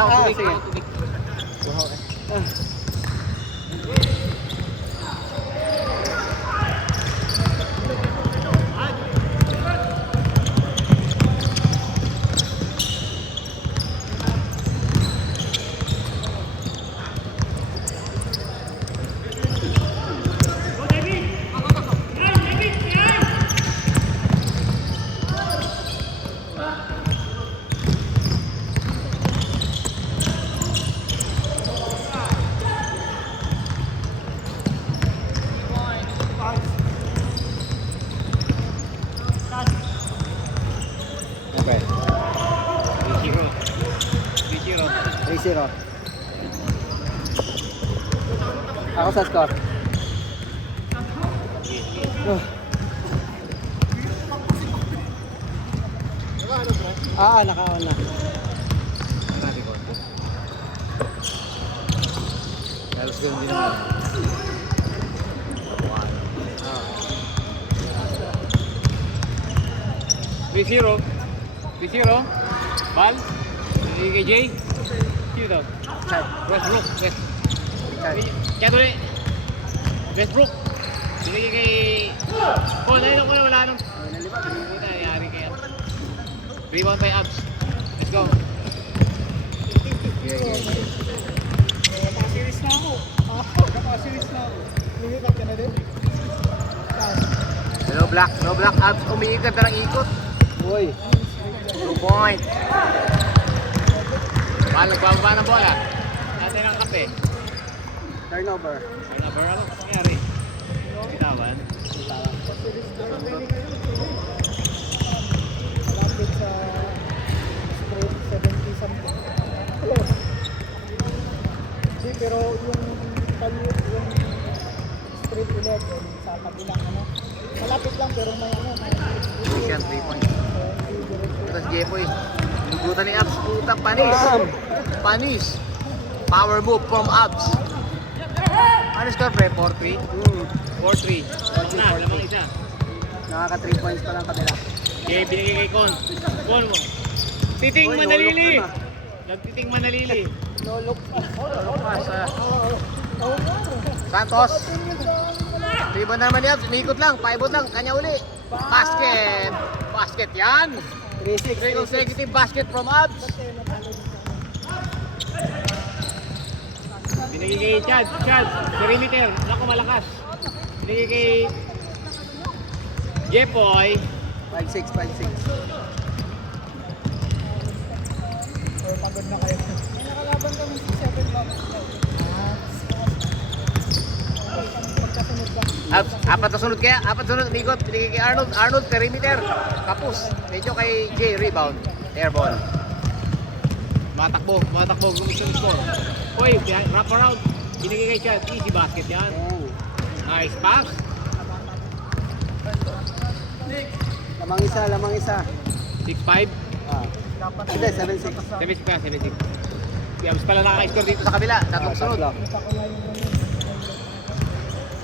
Wala akong tubig. sige. Wala akong tubig. Wow. Okay. 3-0. 3-0. Ako sa score. Naka-on na. Marami ko. Halos ganun din naman. 3-0. 3-0. Bal. Hindi kay Jay. Sino daw? Chad. Westbrook. Chad. Kaya tuloy. Westbrook. Hindi kay... Oh, dahil ako na wala nung... Hindi na nangyari kaya. Rebound by Abs. Let's go. Nakasiris na ako. Nakasiris na ako. Lumipat ka na din? No black Abs. Umiikot na ng ikot. Uy. 2 points. Paano bababa ng bola? Natin ang kape. Turnover. Turnover ako. Nangyari. Bitawan. Malapit sa straight 70 something. Hindi, pero yung straight 11 sa kabilang ano. Malapit lang pero may ano. Yan, 3 points. Tapos Jepoy. Binugutan ni Abs. Putang panis. Panis. Power move from Abs. Ano score, pre? 4-3? 4-3. Lamang isa. Nakaka 3 points pa lang kabila. Okay, binigay kay Con. Con mo. Titing Uy, Manalili. no look Nagtiting Manalili. No look. Santos. Rebound naman ni Abs. Umiikot lang. Paibot lang. Kanya uli. Basket. Basket yan. 3-6. 3 consecutive basket from Abs. Binigay kay Chad. Perimeter. Naku, malakas. Binigay kay Jepoy. 5-6. Pagod na kayo. May nakalaban kami 7 lang. Pagkasunod ka. Apat na sunod kaya. Apat sunod. Migot. Binigay kay Arnold. Arnold, perimeter. Kapus. Medyo kay Jay. Rebound. Airball. Matakbo. Gusto ng score. Hoy, wrap around. Binigay kay Chad. Easy basket yan. Nice pass. Lamang isa. 6-5. Hindi, 7-6. 7-6 pa. 7-6. Mas pala nakaka-score dito sa kabila. Tatlong sunod.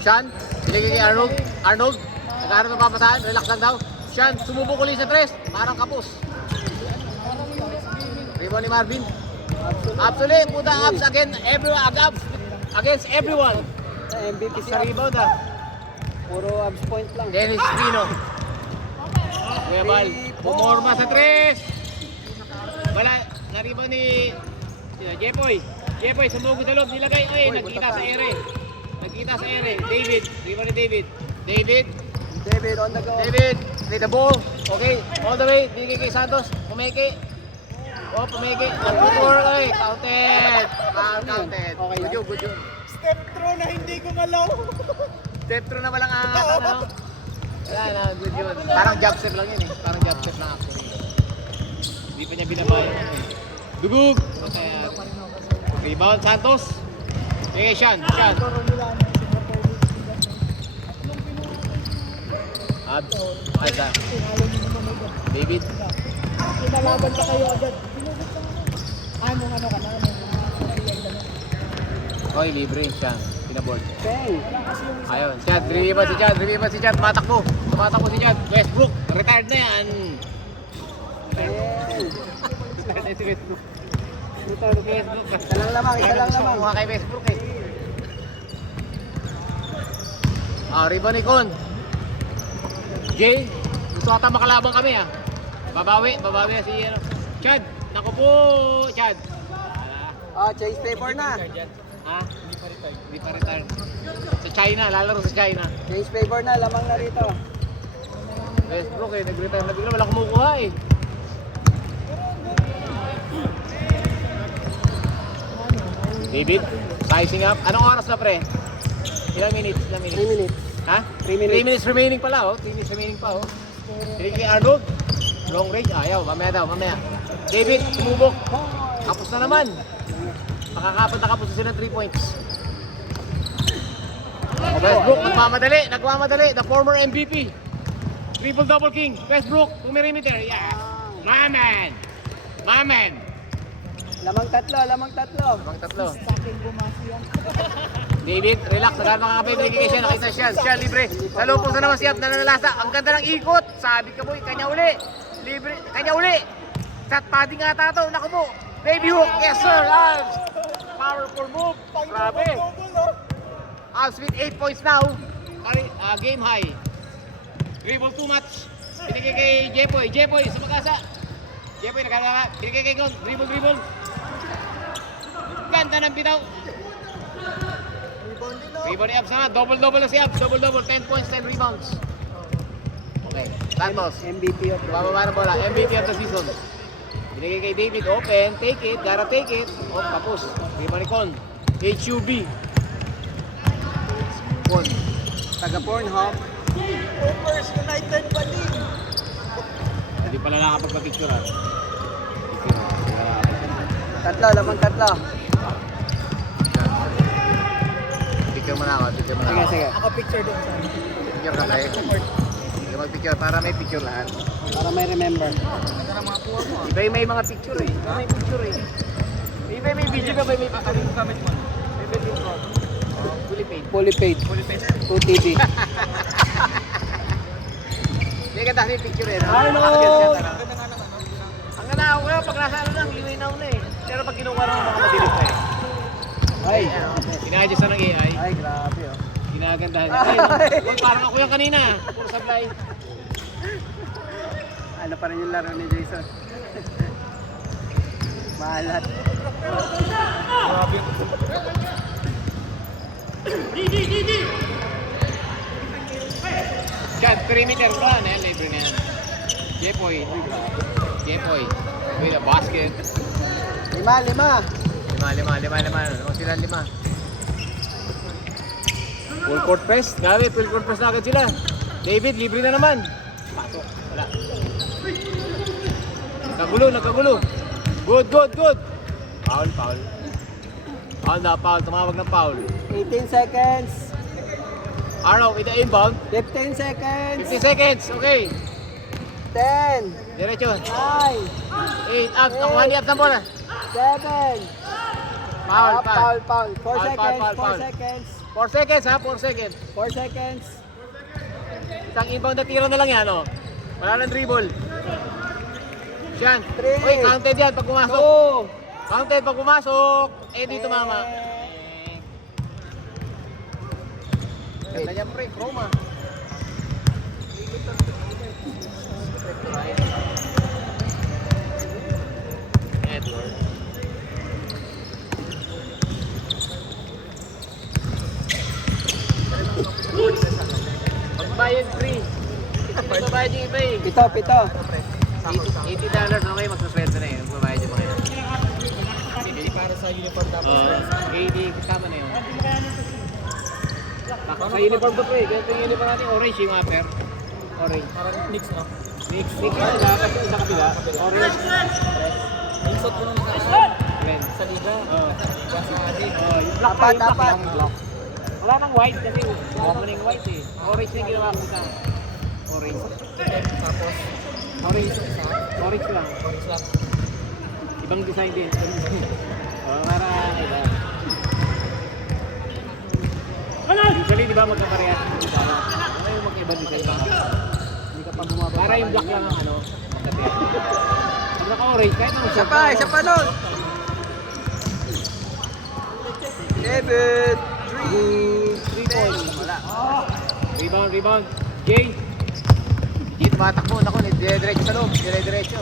Sean. Binigay kay Arnold. Nag-aaral ng papasahan. Relax lang daw. Sean. Sumubok ulit sa tres. Parang kapos. Rebound ni Marvin. Absolute. Puta Abs again. Everyone. Abs. Against everyone. MVP Sa rebound ah. Puro abs point lang. Dennis Pino. Kuya Bal. Pumorma sa tres. Wala. Na-rebound ni Jepoy. Sumugod sa loob. Nilagay. Ay, nagkita sa ere. David. Rebound ni David. David on the go. David. Play the ball. Okay. All the way. Bigay kay Santos. Pumeke. Nag-footwork. Ay, counted. Counted. Okay na? Good job. Step through na hindi gumalaw. Step through na walang angat. Ano? Wala na. Good yun. Parang jab step lang yun eh. Parang jab step lang actually. Hindi pa niya binabayan. Dugug. Okay. Rebound Santos. Okay, Sean. Abs. Alza. David. Pinalaban ka kayo agad. Anong ano ka na? Oy, libre siya. Pinaboard. Bang! Ayun, Chad. Rebound si Chad. Tumatakbo si Chad. Westbrook. Retired na yan. Bang! Retired na si Westbrook. Dito, Facebook. Isa lang lamang, isa lang lamang. Kumuha kay Facebook eh. Rebound ni Con. Jay, gusto ata makalabang kami ah. Babawi na si ano. Chad, naku po, Chad. Change paper na. Ha? Hindi pa retire. Sa China, lalaro sa China. Change paper na, lamang na rito. Westbrook eh, nag-retire na bigla, wala kumukuha eh. David, sizing up. Anong oras na pre? Ilang minutes? 3 minutes. Ha? 3 minutes. 3 minutes remaining pala oh. 3 minutes remaining pa oh. Ricky Arnold. Long range. Ayaw, mamaya daw, mamaya. David, sumubok. Kapos na naman. Makakapot na kapos na sila 3 points. Westbrook, nagmamadali. The former MVP. Triple-double king. Westbrook, pumirimeter. Yeah. My man. Lamang tatlo. Lamang tatlo. Sa akin bumasi yan. David, relax. Nagano makakapay kay siya. Nakita siya. Siya, libre. Salupong na naman siya. Nananalasa. Ang ganda ng ikot. Sabi ka boy, kanya uli. Libre. Kanya uli. Shot padding ata ito. Naku po. Baby hook. Yes sir. Alves. Powerful move. Grabe. Alves with 8 points now. Game high. Dribble too much. Binigay kay Jepoy. Jepoy sa mag-asa. Jepoy nagkakala. Binigay kay Gon. Dribble. Ganda ng bitaw. Rebound ni Abs naman. Double-double na si Abs. Double-double. 10 points, 10 rebounds. Okay. Santos. MVP of the Bababa ng bola. MVP of the season. Binigay kay David. Open. Take it. Gotta take it. Tapos. Rebound ni Con. HUB. Con. taga-Pornhub. First United pa din. Hindi pala nakapagpa-picture ah. Lamang tatlo. Picture mo na ako. Sige. Ako picture doon sa Picture ka tayo. Sige mag-picture para may picture lahat. Para may remember. Iba yung may mga picture eh. May picture eh. Iba may video ka ba may gamit mo? May video ko. Fully paid. Fully paid. 2 TV. Hindi ka dahil picture eh. Arnold! Ang ganda ako kaya pag nasa ano lang, liwinaw na eh. Pero pag kinuha ng mga madilim pa eh. Ay. Ina-adjust na ng AI. Ay, grabe oh. Ginagandahan niya. Ay, no. Parang ako yung kanina. Puro supply. Ano pa rin yung laro ni Jason? Mahalat. Chad, perimeter run eh. Libre na yan. Jepoy. With a basket. 5. Lima. Ano sila 5? Full court press. Grabe, full court press na agad sila. David, libre na naman. Pasok. Wala. Nagkagulo. Good. Foul. Tumawag ng foul. 18 seconds. Arnold, with the inbound. 15 seconds. 50 seconds. Okay. 10. Diretso. 9. 8 up. Nakuha ni Abs ng bola. 7. Foul. 4 seconds. 4 seconds. 4 seconds ha, 4 seconds. 4 seconds. Isang inbound na tira na lang yan, oh. Wala nang dribble. Siyan. 3. Uy, counted yan pag pumasok. 2. Counted pag pumasok. Eh, dito mama. Ganda niyan, pre. Chroma. Edward. Pagbayad free. Pagbayad yung iba eh. Pito. $80 okay, magsasweldo na yun. Pagbayad yung mga yun. Para sa uniform tapos. 80, kasama na yun. Sa uniform to pre, ganito yung uniform natin. Orange yung upper. Orange. Parang mix, no? Mix na sila, kasi sa kabila. Orange. Yung suit ko nung isa. Red. Sa liga. Yung black pa, yung Dapat. black. Wala nang white kasi common yung white eh. Orange na yung ginawa ko sa orange. Tapos, Orange lang. Ibang design din. Para iba. Usually di ba magkaparehas? Ano yung magkaibang design ba? Hindi ka pa bumaba. Para yung black lang ang ano, magkatira. Pag naka-orange, kahit anong Isa pa nun. David. 3 points. Wala. Rebound. Jay. Hindi tumatakbo. Naku, dire-diretso sa loob. Dire-diretso.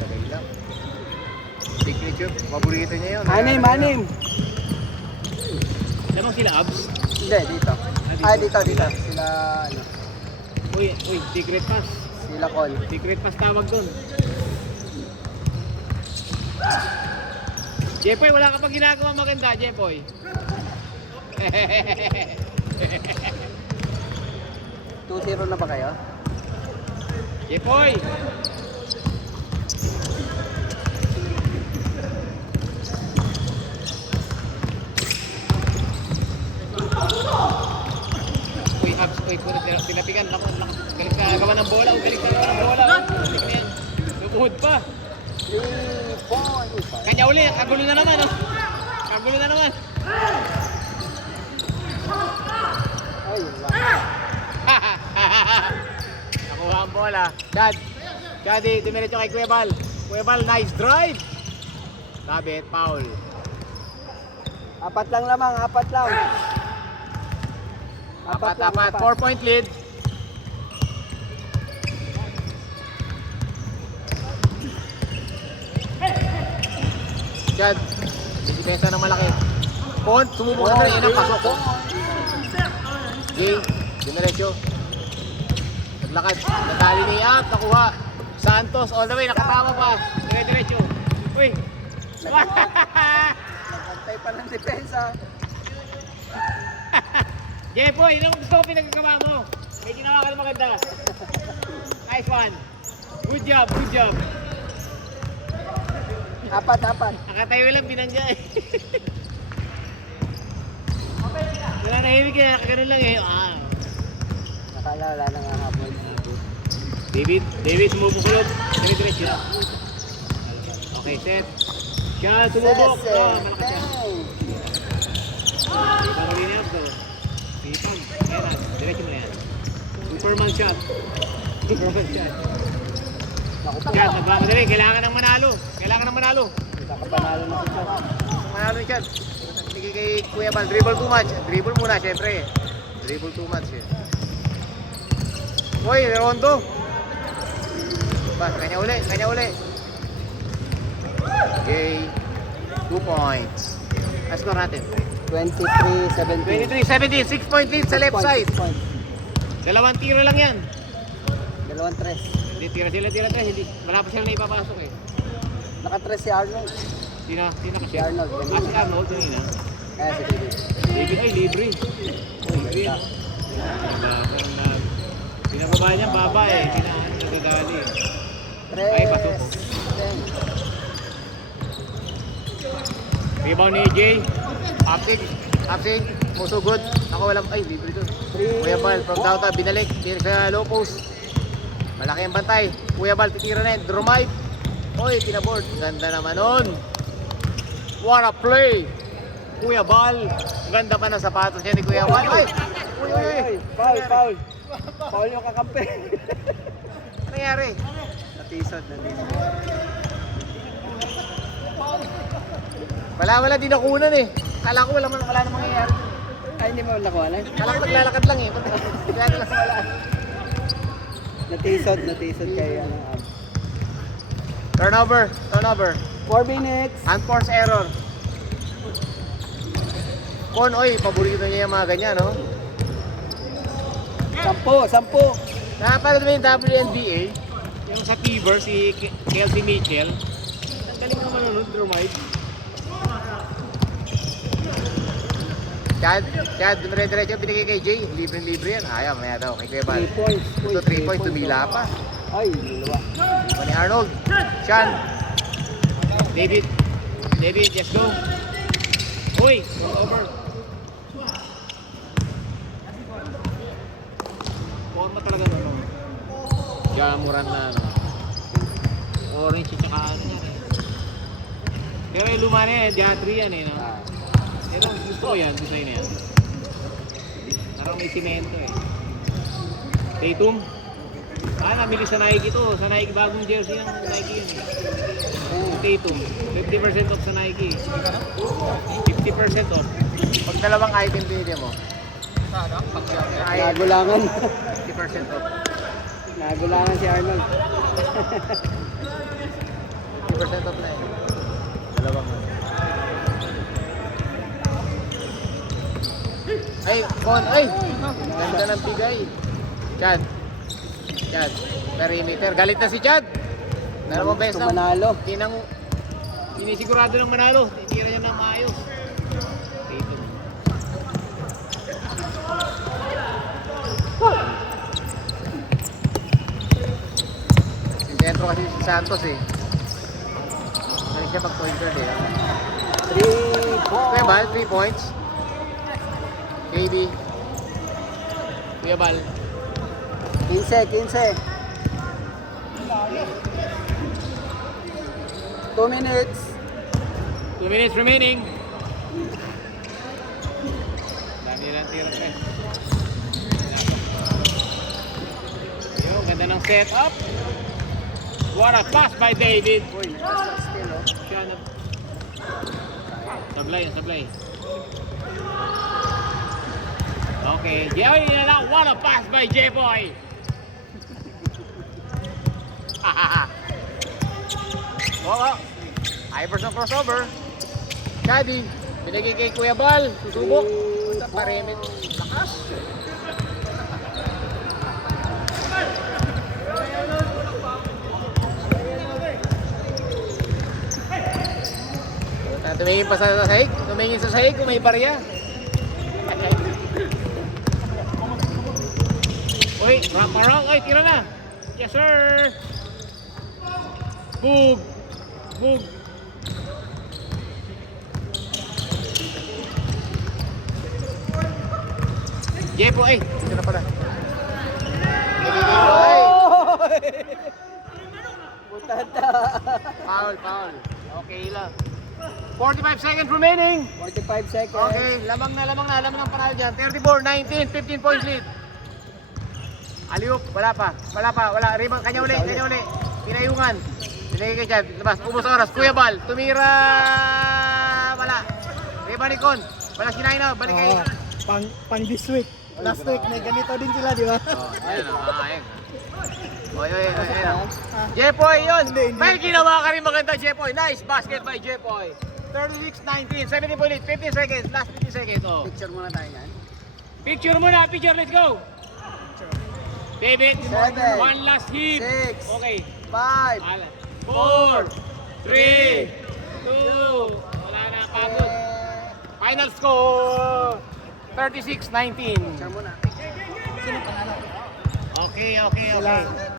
Lagay lang. Big picture. Paborito niya yun. Anim. Lamang sila, Abs. Hindi, dito. Dito. Sila, ano, Uy, secret pass. sila call. Secret pass tawag dun. Jepoy, wala ka pang ginagawa maganda, Jepoy. Two 0 na ba kayo? Jepoy! Uy, Habs, puro tinapigan. Galing ka gawa ng bola. Galing ka gawa ng bola. Nubuhod pa. 3 points. Kanya uli, kagulo na naman. Oh. Kagulo na naman. Ay, yun lang. Nakuha ang bola. Daddy, dumiretso kay Kuya Bal. Kuya Bal, nice drive. Sabit, foul. 4 lang lamang, 4 lang. Apat. 4-point lead. Chad, may depensa ng malaki. Pont, sumubok na rin. Yan ang pasok. Jay, dumiretso. Naglakad. Natali ni Ab, nakuha. Santos, all the way, nakatama pa. Dire-diretso. Uy! Nagantay pa ng depensa. Jepoy, yun ang gusto ko pinagagawa mo. May ginawa ka na maganda. Nice one. Good job. 4. Nakatayo lang, binangga eh. Wala na himig kaya nakagano lang eh. Nakala wala na nga hapon. David, sumubukulot. Dire-diretso. Okay, set. Siya, sumubok. Malakas siya. Parang up to. Pipang. Kaya na, diretso mo na yan. Superman shot. Naku po. Chad, nagmamadali. Kailangan ng manalo. Nakapanalo na si Chad. Manalo ni Chad. Sige kay Kuya Bal. Dribble too much. Dribble muna, syempre. Dribble too much eh. Uy, Rondo. Bas, kanya uli. Okay. 2 points. Let's score natin. 23-17. 23-17. 6-point lead sa left side. 6 points. Dalawang tiro lang yan. 2-3. Hindi, tira sila. Hindi. Wala pa sila na ipapasok eh. Naka-3 si Arnold. Sino kasi? Si Arnold. Si Arnold, yun yun. Si David. David, ay, libre. Libre. Pinababa niya, baba eh. Nagdadali. Ay, pasok. 10. Rebound ni Jay. Upsig. Muso good. Ako walang, ay, libre doon. Kuya Bal, from downtown, binalik. Sa low post. Malaki ang bantay. Kuya Bal, titira na yun. Drumite. Oy, pinaboard. Ganda naman nun. What a play. Kuya Bal. Ganda pa ng sapatos niya ni Kuya Bal. Ay! Uy. Foul. Foul yung kakampi. Ano nangyari? Natisod. Wala din nakunan eh. Kala ko wala namang mangyayari. Ay, hindi mo nakuha na? Kala ko naglalakad lang eh. Kaya nila sa wala. Natisod kay ano. Turnover. 4 minutes. Unforced error. Kon, oy, paborito niya yung mga ganyan, no? 10. Napanood mo yung WNBA? Yung sa Fever, si Kelsey Mitchell. Ang galing naman nun, Drumite. Chad, dumire-diretso binigay kay Jay. Libre yan. Ayaw, maya daw. Kay Kuya Bal. 3 points. Ito 3 points, tumila pa. Ay, luluwa. Iba ni Arnold. Sean. David, let's go. Uy, over. Forma talaga ito. Jamuran na ano. Orange at saka ano yan eh. Pero yung luma na yan, Jatri yan eh. No? Pero gusto ko yan, design na yan. Parang may simento eh. Tatum. Namili sa Nike ito. Sa Nike, bagong jersey ng Nike yun eh. Tatum. 50% off sa Nike. 50% off. Pag dalawang item binili mo. Pag Nagulangan. 50% off. Nagulangan si Arnold. 50% off na eh. Dalawang. Ay, Con, ay! Ganda ng bigay. Chad. Chad. Perimeter. Galit na si Chad. Dalawang beses na. Manalo. Sinisigurado ng manalo. Titira niya ng maayos. Dito. Yung sentro kasi si Santos eh. Ano siya pag pointer eh. 3 Kuya Bal, 3 points. KB. Kuya Bal. 15. 2 minutes. 2 minutes remaining. Dami lang tira pa eh. Yung ganda ng setup. What a pass by David. Uy, nagkasal still oh. Siya na. Sablay. Okay, Jerry na lang. What a pass by J-Boy. Oo. Iverson crossover. Shady. Binigay kay Kuya Bal. Susubok. Punta pa remit. Lakas. Tumingin pa sa sahig. Tumingin sa sahig kung may barya. Uy, marang. Ay, tira na. Yes, sir. Bug. Jepo, ay. Ito na pala. Ay. Butata. Foul. Okay lang. 45 seconds remaining. 45 seconds. Okay, lamang na ang panalo dyan. 34-19, 15 points lead. Aliup, wala. Rebound, kanya uli. Pinayungan. Pinagay kay Chad. Labas, ubos ang oras. Kuya Bal, tumira. Wala. Rebound ni Con. Wala sinay na, balik kay. Pang this week. Last week, may ganito din sila, di ba? Ayan. Ayan. Jepoy yun. May ginawa ka rin maganda, Jepoy. Nice basket by Jepoy. 36-19, 17 point lead, 15 seconds, last 15 seconds. Oh. Picture muna tayo yan. Picture, let's go. David, 7, one last hit. 6, Okay. 5, 4, 3, 2, wala na, pagod. Final score, 36-19. Picture muna. Sino panalo? Okay.